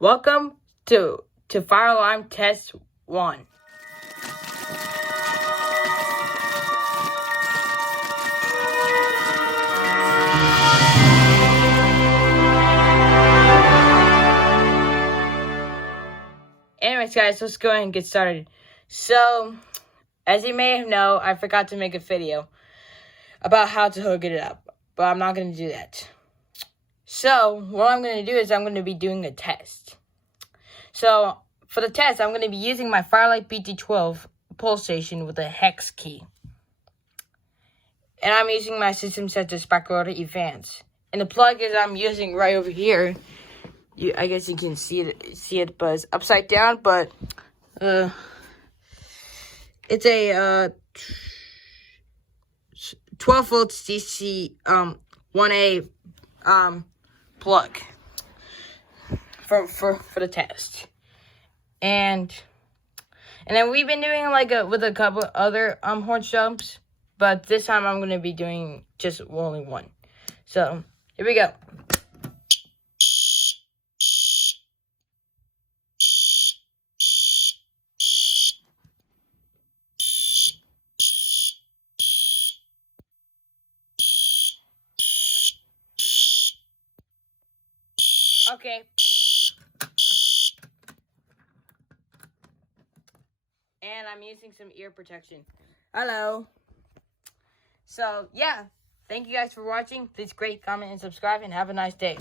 Welcome to fire alarm test 1. Anyways, guys, let's go ahead and get started. So, as you may know, I forgot to make a video about how to hook it up, but I'm not going to do that. So, what I'm going to do is I'm going to be doing a test. So, for the test, I'm going to be using my Firelight BT12 pull station with a hex key. And I'm using my system set to Sparkler Advance. And the plug is I'm using right over here. I guess you can see it, but it's upside down. But it's a 12 volts DC 1A plug for the test. And then we've been doing with a couple other horn jumps, but this time I'm gonna be doing just only one. So here we go. Okay. And I'm using some ear protection. Hello. So, yeah. Thank you guys for watching. Please rate, comment, and subscribe, and have a nice day.